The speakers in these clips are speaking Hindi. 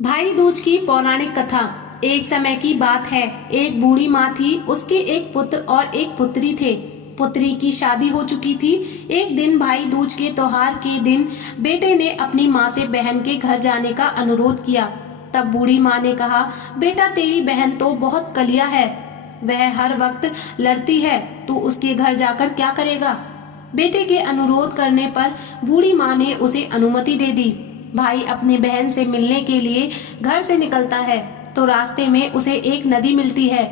भाई दूज की पौराणिक कथा। एक समय की बात है, एक बूढ़ी माँ थी, उसके एक पुत्र और एक पुत्री थे। पुत्री की शादी हो चुकी थी। एक दिन भाई दूज के त्योहार के दिन बेटे ने अपनी माँ से बहन के घर जाने का अनुरोध किया। तब बूढ़ी माँ ने कहा, बेटा तेरी बहन तो बहुत कलिया है, वह हर वक्त लड़ती है, तू उसके घर जाकर क्या करेगा। बेटे के अनुरोध करने पर बूढ़ी माँ ने उसे अनुमति दे दी। भाई अपनी बहन से मिलने के लिए घर से निकलता है तो रास्ते में उसे एक नदी मिलती है।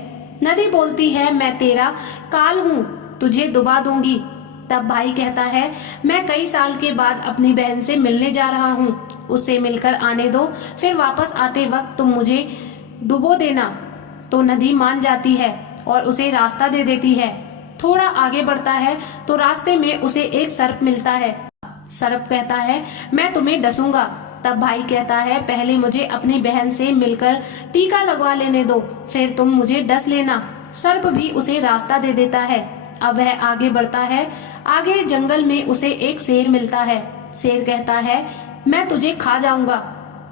नदी बोलती है, मैं तेरा काल हूँ, तुझे डुबा दूंगी। तब भाई कहता है, मैं कई साल के बाद अपनी बहन से मिलने जा रहा हूँ, उससे मिलकर आने दो, फिर वापस आते वक्त तुम मुझे डुबो देना। तो नदी मान जाती है और उसे रास्ता दे देती है। थोड़ा आगे बढ़ता है तो रास्ते में उसे एक सर्प मिलता है। सर्प कहता है, मैं तुम्हें डसूंगा। तब भाई कहता है, पहले मुझे अपनी बहन से मिलकर टीका लगवा लेने दो, फिर तुम मुझे डस लेना। सर्प भी उसे रास्ता दे देता है। अब वह आगे बढ़ता है। आगे जंगल में उसे एक शेर मिलता है। शेर कहता है, मैं तुझे खा जाऊंगा।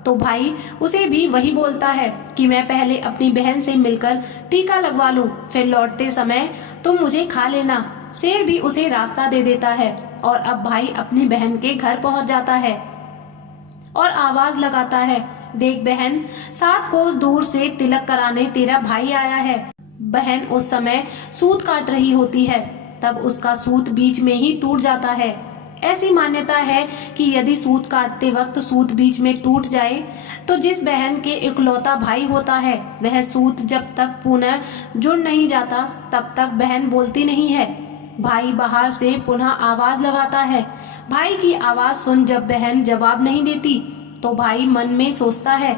तो भाई उसे भी वही बोलता है कि मैं पहले अपनी बहन से मिलकर टीका लगवा लूं, फिर लौटते समय तुम मुझे खा लेना। शेर भी उसे रास्ता दे देता है और अब भाई अपनी बहन के घर पहुंच जाता है और आवाज लगाता है, देख बहन, 7 कोस दूर से तिलक कराने तेरा भाई आया है। बहन उस समय सूत काट रही होती है। तब उसका सूत बीच में ही टूट जाता है। ऐसी मान्यता है कि यदि सूत काटते वक्त सूत बीच में टूट जाए तो जिस बहन के इकलौता भाई होता है वह सूत जब तक पुनः जुड़ नहीं जाता तब तक बहन बोलती नहीं है। भाई बाहर से पुनः आवाज लगाता है। भाई की आवाज सुन जब बहन जवाब नहीं देती तो भाई मन में सोचता है,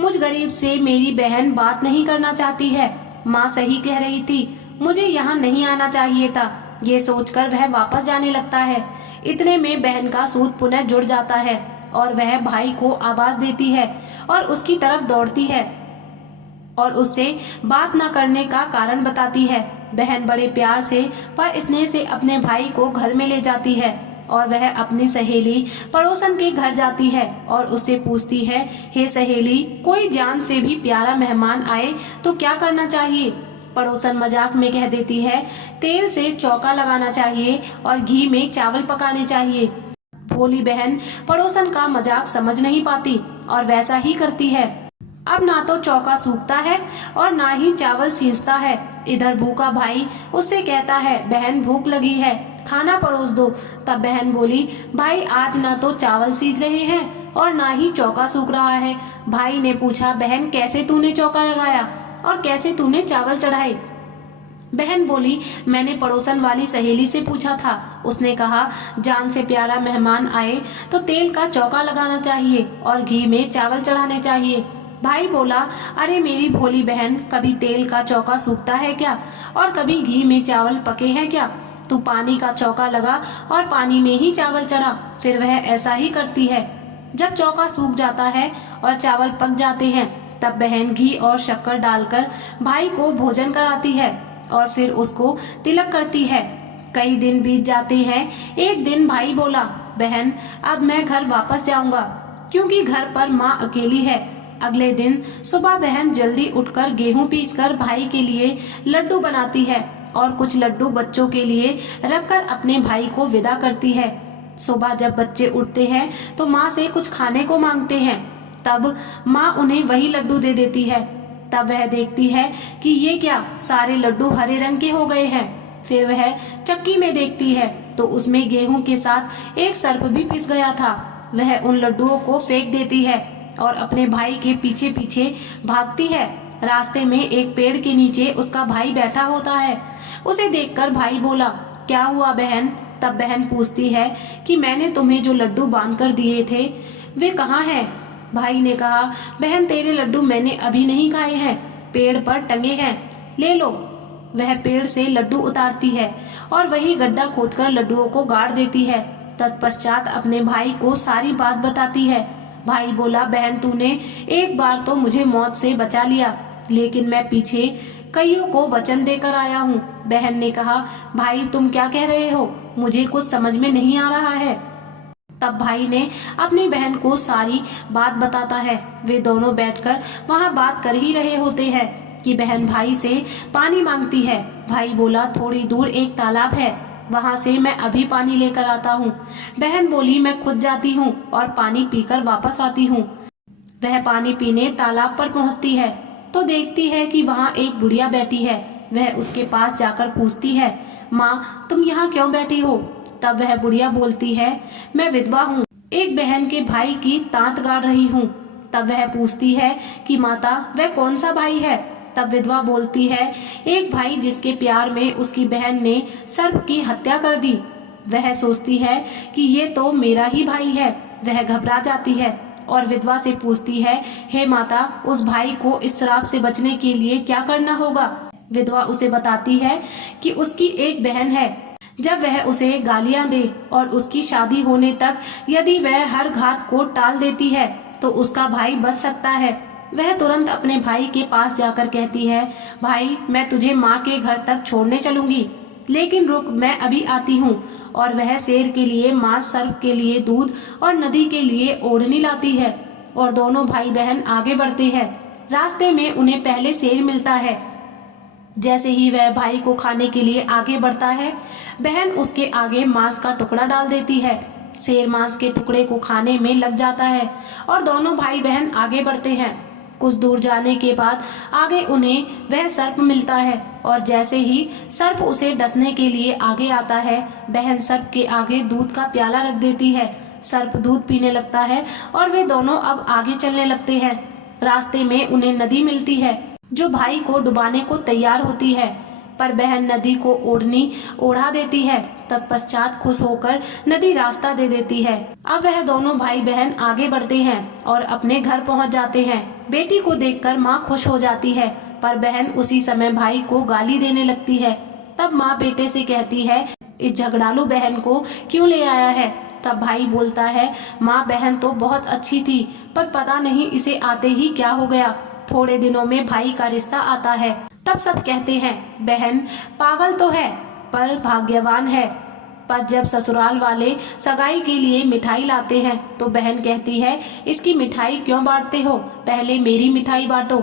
मुझ गरीब से मेरी बहन बात नहीं करना चाहती है। माँ सही कह रही थी, मुझे यहाँ नहीं आना चाहिए था। ये सोचकर वह वापस जाने लगता है। इतने में बहन का सूत पुनः जुड़ जाता है और वह भाई को आवाज देती है और उसकी तरफ दौड़ती है और उससे बात न करने का कारण बताती है। बहन बड़े प्यार से व स्नेह से अपने भाई को घर में ले जाती है और वह अपनी सहेली पड़ोसन के घर जाती है और उससे पूछती है, हे सहेली, कोई जान से भी प्यारा मेहमान आए तो क्या करना चाहिए। पड़ोसन मजाक में कह देती है, तेल से चौका लगाना चाहिए और घी में चावल पकाने चाहिए। भोली बहन पड़ोसन का मजाक समझ नहीं पाती और वैसा ही करती है। अब ना तो चौका सूखता है और ना ही चावल सींचता है। इधर भूखा भाई उससे कहता है, बहन भूख लगी है, खाना परोस दो। तब बहन बोली, भाई आज ना तो चावल सींच रहे हैं और ना ही चौका सूख रहा है। भाई ने पूछा, बहन कैसे तूने चौका लगाया और कैसे तूने चावल चढ़ाए। बहन बोली, मैंने पड़ोसन वाली सहेली से पूछा था, उसने कहा जान से प्यारा मेहमान आए तो तेल का चौका लगाना चाहिए और घी में चावल चढ़ाने चाहिए। भाई बोला, अरे मेरी भोली बहन, कभी तेल का चौका सूखता है क्या और कभी घी में चावल पके हैं क्या। तू पानी का चौका लगा और पानी में ही चावल चढ़ा। फिर वह ऐसा ही करती है। जब चौका सूख जाता है और चावल पक जाते हैं तब बहन घी और शक्कर डालकर भाई को भोजन कराती है और फिर उसको तिलक करती है। कई दिन बीत जाते हैं। एक दिन भाई बोला, बहन अब मैं घर वापस जाऊंगा क्योंकि घर पर माँ अकेली है। अगले दिन सुबह बहन जल्दी उठकर गेहूं पीसकर भाई के लिए लड्डू बनाती है और कुछ लड्डू बच्चों के लिए रखकर अपने भाई को विदा करती है। सुबह जब बच्चे उठते हैं तो माँ से कुछ खाने को मांगते हैं। तब माँ उन्हें वही लड्डू दे देती है। तब वह देखती है कि ये क्या, सारे लड्डू हरे रंग के हो गए हैं। फिर वह चक्की में देखती है तो उसमें गेहूं के साथ एक सर्प भी पिस गया था। वह उन लड्डुओं को फेंक देती है और अपने भाई के पीछे पीछे भागती है। रास्ते में एक पेड़ के नीचे उसका भाई बैठा होता है। उसे देखकर भाई बोला, क्या हुआ बहन। तब बहन पूछती है कि मैंने तुम्हें जो लड्डू बांध कर दिए थे वे कहाँ हैं। भाई ने कहा, बहन तेरे लड्डू मैंने अभी नहीं खाए हैं, पेड़ पर टंगे हैं, ले लो। वह पेड़ से लड्डू उतारती है और वही गड्ढा खोदकर लड्डुओं को गाड़ देती है। तत्पश्चात अपने भाई को सारी बात बताती है। भाई बोला, बहन तूने एक बार तो मुझे मौत से बचा लिया, लेकिन मैं पीछे कईयों को वचन देकर आया हूँ। बहन ने कहा, भाई तुम क्या कह रहे हो, मुझे कुछ समझ में नहीं आ रहा है। तब भाई ने अपनी बहन को सारी बात बताता है। वे दोनों बैठकर वहाँ बात कर ही रहे होते हैं कि बहन भाई से पानी मांगती है। भाई बोला, थोड़ी दूर एक तालाब है, वहाँ से मैं अभी पानी लेकर आता हूँ। बहन बोली, मैं खुद जाती हूँ और पानी पीकर वापस आती हूँ। वह पानी पीने तालाब पर पहुँचती है तो देखती है कि वहाँ एक बुढ़िया बैठी है। वह उसके पास जाकर पूछती है, माँ तुम यहाँ क्यों बैठी हो? तब वह बुढ़िया बोलती है, मैं विधवा हूँ, एक बहन के भाई की तांत गाड़ रही हूँ। तब वह पूछती है कि माता वह कौन सा भाई है? तब विधवा बोलती है, एक भाई जिसके प्यार में उसकी बहन ने सर्प की हत्या कर दी। वह सोचती है कि ये तो मेरा ही भाई है। वह घबरा जाती है और विधवा से पूछती है, हे माता उस भाई को इस श्राप से बचने के लिए क्या करना होगा? विधवा उसे बताती है कि उसकी एक बहन है, जब वह उसे गालियां दे और उसकी शादी होने तक यदि वह हर घात को टाल देती है तो उसका भाई बच सकता है। वह तुरंत अपने भाई के पास जाकर कहती है, भाई मैं तुझे माँ के घर तक छोड़ने चलूंगी, लेकिन रुक, मैं अभी आती हूँ। और वह शेर के लिए मांस, सर्प के लिए दूध और नदी के लिए ओढ़नी लाती है और दोनों भाई बहन आगे बढ़ते हैं। रास्ते में उन्हें पहले शेर मिलता है। जैसे ही वह भाई को खाने के लिए आगे बढ़ता है, बहन उसके आगे मांस का टुकड़ा डाल देती है। शेर मांस के टुकड़े को खाने में लग जाता है और दोनों भाई बहन आगे बढ़ते हैं। कुछ दूर जाने के बाद आगे उन्हें वह सर्प मिलता है और जैसे ही सर्प उसे डसने के लिए आगे आता है, बहन सर्प के आगे दूध का प्याला रख देती है। सर्प दूध पीने लगता है और वे दोनों अब आगे चलने लगते हैं। रास्ते में उन्हें नदी मिलती है जो भाई को डुबाने को तैयार होती है, पर बहन नदी को ओढ़नी ओढ़ा देती है। तत्पश्चात खुश होकर नदी रास्ता दे देती है। अब वह दोनों भाई बहन आगे बढ़ते हैं और अपने घर पहुंच जाते हैं। बेटी को देखकर माँ खुश हो जाती है, पर बहन उसी समय भाई को गाली देने लगती है। तब माँ बेटे से कहती है, इस झगड़ालू बहन को क्यों ले आया है? तब भाई बोलता है, माँ बहन तो बहुत अच्छी थी, पर पता नहीं इसे आते ही क्या हो गया। थोड़े दिनों में भाई का रिश्ता आता है। तब सब कहते हैं, बहन पागल तो है पर भाग्यवान है। पर जब ससुराल वाले सगाई के लिए मिठाई लाते हैं तो बहन कहती है, इसकी मिठाई क्यों बांटते हो, पहले मेरी मिठाई बांटो।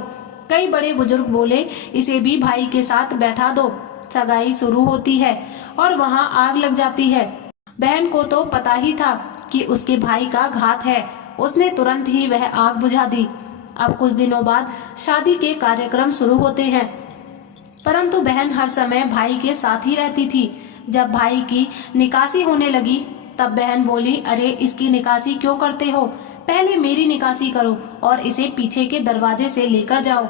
कई बड़े बुजुर्ग बोले, इसे भी भाई के साथ बैठा दो। सगाई शुरू होती है और वहाँ आग लग जाती है। बहन को तो पता ही था कि उसके भाई का घात है, उसने तुरंत ही वह आग बुझा दी। अब कुछ दिनों बाद शादी के कार्यक्रम शुरू होते हैं, परंतु बहन हर समय भाई के साथ ही रहती थी। जब भाई की निकासी होने लगी तब बहन बोली, अरे इसकी निकासी क्यों करते हो, पहले मेरी निकासी करो और इसे पीछे के दरवाजे से लेकर जाओ।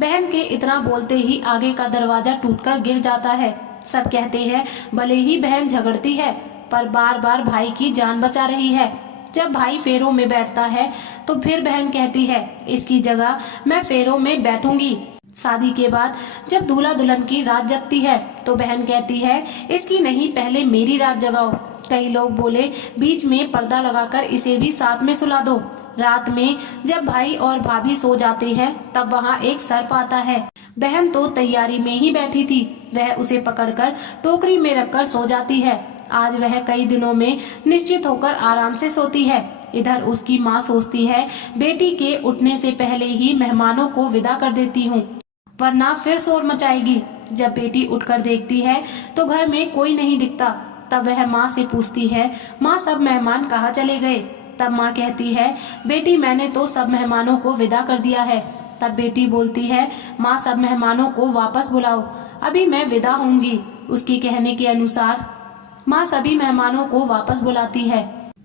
बहन के इतना बोलते ही आगे का दरवाजा टूटकर गिर जाता है। सब कहते हैं, भले ही बहन झगड़ती है पर बार बार भाई की जान बचा रही है। जब भाई फेरों में बैठता है तो फिर बहन कहती है, इसकी जगह मैं फेरों में बैठूंगी। शादी के बाद जब दूल्हा दुल्हन की रात जगती है तो बहन कहती है, इसकी नहीं, पहले मेरी रात जगाओ। कई लोग बोले, बीच में पर्दा लगाकर इसे भी साथ में सुला दो। रात में जब भाई और भाभी सो जाते हैं तब वहाँ एक सर्प आता है। बहन तो तैयारी में ही बैठी थी, वह उसे पकड़कर टोकरी में रखकर सो जाती है। आज वह कई दिनों में निश्चित होकर आराम से सोती है। इधर उसकी माँ सोचती है, बेटी के उठने से पहले ही मेहमानों को विदा कर देती हूँ, वरना फिर शोर मचाएगी। जब बेटी उठकर देखती है तो घर में कोई नहीं दिखता। तब वह माँ से पूछती है, माँ सब मेहमान कहाँ चले गए? तब माँ कहती है, बेटी मैंने तो सब मेहमानों को विदा कर दिया है। तब बेटी बोलती है, माँ सब मेहमानों को वापस बुलाओ, अभी मैं विदा होंगी। उसकी कहने के अनुसार माँ सभी मेहमानों को वापस बुलाती है।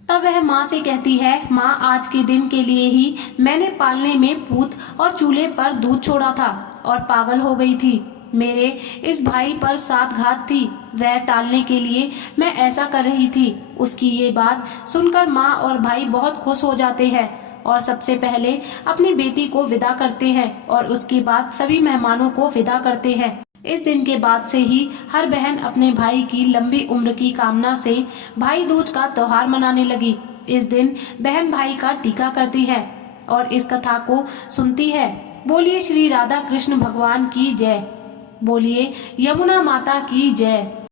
तब वह माँ से कहती है, माँ आज के दिन के लिए ही मैंने पालने में पूत और चूल्हे पर दूध छोड़ा था और पागल हो गई थी। मेरे इस भाई पर 7 घात थी, वह टालने के लिए मैं ऐसा कर रही थी। उसकी ये बात सुनकर माँ और भाई बहुत खुश हो जाते हैं और सबसे पहले अपनी बेटी को विदा करते हैं और उसके बाद सभी मेहमानों को विदा करते हैं। इस दिन के बाद से ही हर बहन अपने भाई की लंबी उम्र की कामना से भाई दूज का त्योहार मनाने लगी। इस दिन बहन भाई का टीका करती है और इस कथा को सुनती है। बोलिए श्री राधा कृष्ण भगवान की जय। बोलिए यमुना माता की जय।